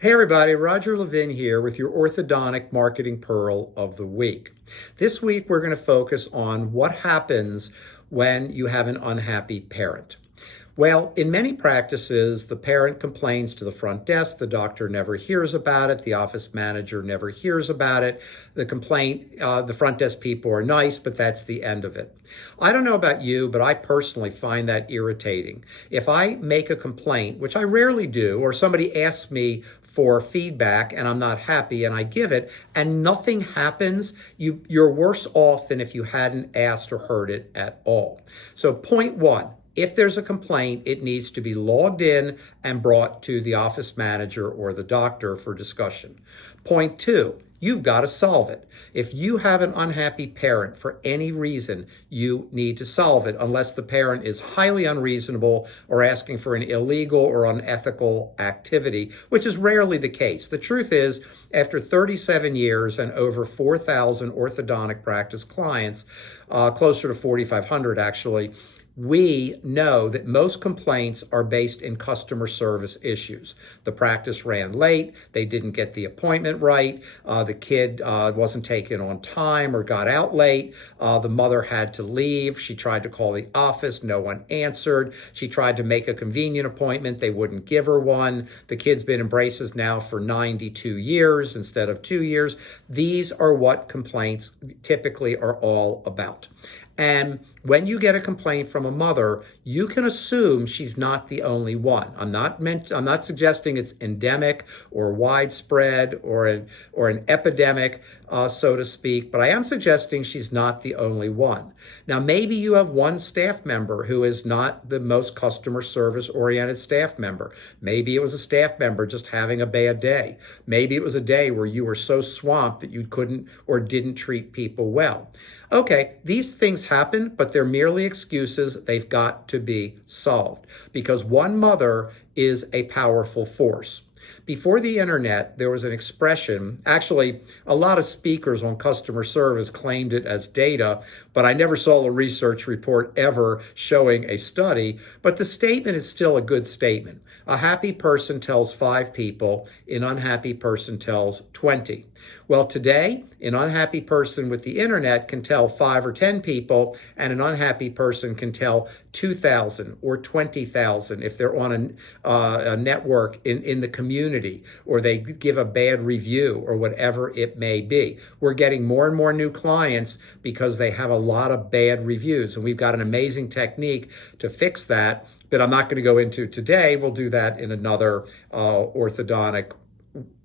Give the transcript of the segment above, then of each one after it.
Hey everybody, Roger Levin here with your Orthodontic Marketing Pearl of the Week. This week we're going to focus on what happens when you have an unhappy parent. Well, in many practices, the parent complains to the front desk, the doctor never hears about it, the office manager never hears about it, the front desk people are nice, but that's the end of it. I don't know about you, but I personally find that irritating. If I make a complaint, which I rarely do, or somebody asks me for feedback and I'm not happy and I give it and nothing happens, you're worse off than if you hadn't asked or heard it at all. So point one, if there's a complaint, it needs to be logged in and brought to the office manager or the doctor for discussion. Point two, you've got to solve it. If you have an unhappy parent for any reason, you need to solve it unless the parent is highly unreasonable or asking for an illegal or unethical activity, which is rarely the case. The truth is, after 37 years and over 4,000 orthodontic practice clients, closer to 4,500 actually, we know that most complaints are based in customer service issues. The practice ran late, they didn't get the appointment right, the kid wasn't taken on time or got out late, the mother had to leave, she tried to call the office, no one answered, she tried to make a convenient appointment, they wouldn't give her one, the kid's been in braces now for 92 years instead of 2 years. These are what complaints typically are all about. And when you get a complaint from a mother, you can assume she's not the only one. I'm not suggesting it's endemic or widespread or an epidemic, so to speak, but I am suggesting she's not the only one. Now, maybe you have one staff member who is not the most customer service oriented staff member. Maybe it was a staff member just having a bad day. Maybe it was a day where you were so swamped that you couldn't or didn't treat people well. Okay, these things happen, but they're merely excuses. They've got to be solved because one mother is a powerful force. Before the internet, there was an expression, actually, a lot of speakers on customer service claimed it as data, but I never saw a research report ever showing a study, but the statement is still a good statement. A happy person tells 5 people, an unhappy person tells 20. Well, today, an unhappy person with the internet can tell 5 or 10 people, and an unhappy person can tell 2,000 or 20,000 if they're on a network in the community, or they give a bad review, or whatever it may be. We're getting more and more new clients because they have a lot of bad reviews, and we've got an amazing technique to fix that I'm not going to go into today. We'll do that in another orthodontic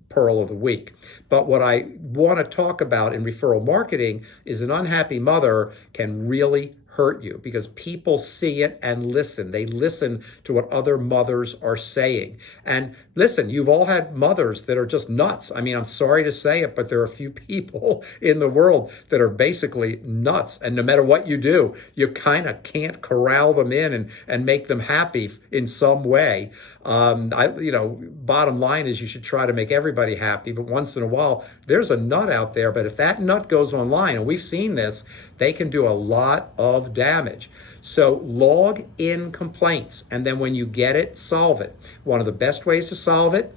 Pearl of the Week. But what I want to talk about in referral marketing is an unhappy mother can really hurt you because people see it and listen. They listen to what other mothers are saying. And listen, you've all had mothers that are just nuts. I mean, I'm sorry to say it, but there are a few people in the world that are basically nuts. And no matter what you do, you kind of can't corral them in and make them happy in some way. Bottom line is you should try to make everybody happy, but once in a while, there's a nut out there. But if that nut goes online, and we've seen this, they can do a lot of damage. So log in complaints, and then when you get it, solve it. One of the best ways to solve it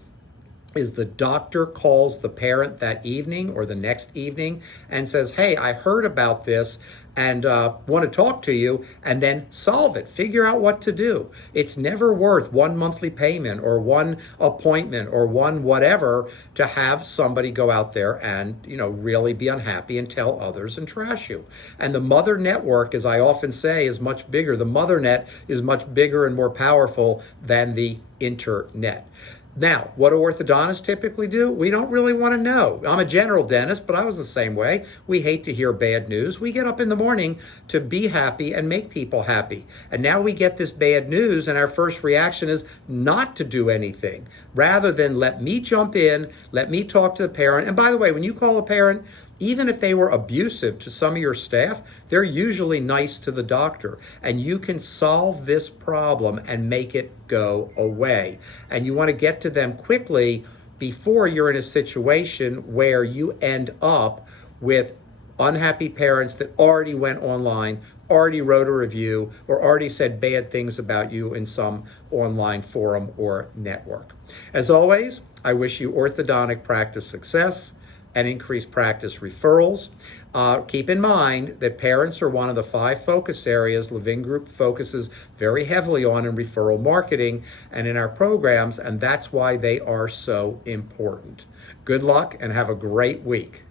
is the doctor calls the parent that evening or the next evening and says, hey, I heard about this and want to talk to you, and then solve it. Figure out what to do. It's never worth one monthly payment or one appointment or one whatever to have somebody go out there and, really be unhappy and tell others and trash you. And the mother network, as I often say, is much bigger. The mother net is much bigger and more powerful than the internet. Now, what do orthodontists typically do? We don't really want to know. I'm a general dentist, but I was the same way. We hate to hear bad news. We get up in the morning to be happy and make people happy. And now we get this bad news, and our first reaction is not to do anything, rather than let me jump in, let me talk to the parent. And by the way, when you call a parent, even if they were abusive to some of your staff, they're usually nice to the doctor. And you can solve this problem and make it go away. And you want to get to them quickly before you're in a situation where you end up with unhappy parents that already went online, already wrote a review, or already said bad things about you in some online forum or network. As always, I wish you orthodontic practice success and increased practice referrals. Keep in mind that parents are one of the 5 focus areas Levin Group focuses very heavily on in referral marketing and in our programs, and that's why they are so important. Good luck and have a great week.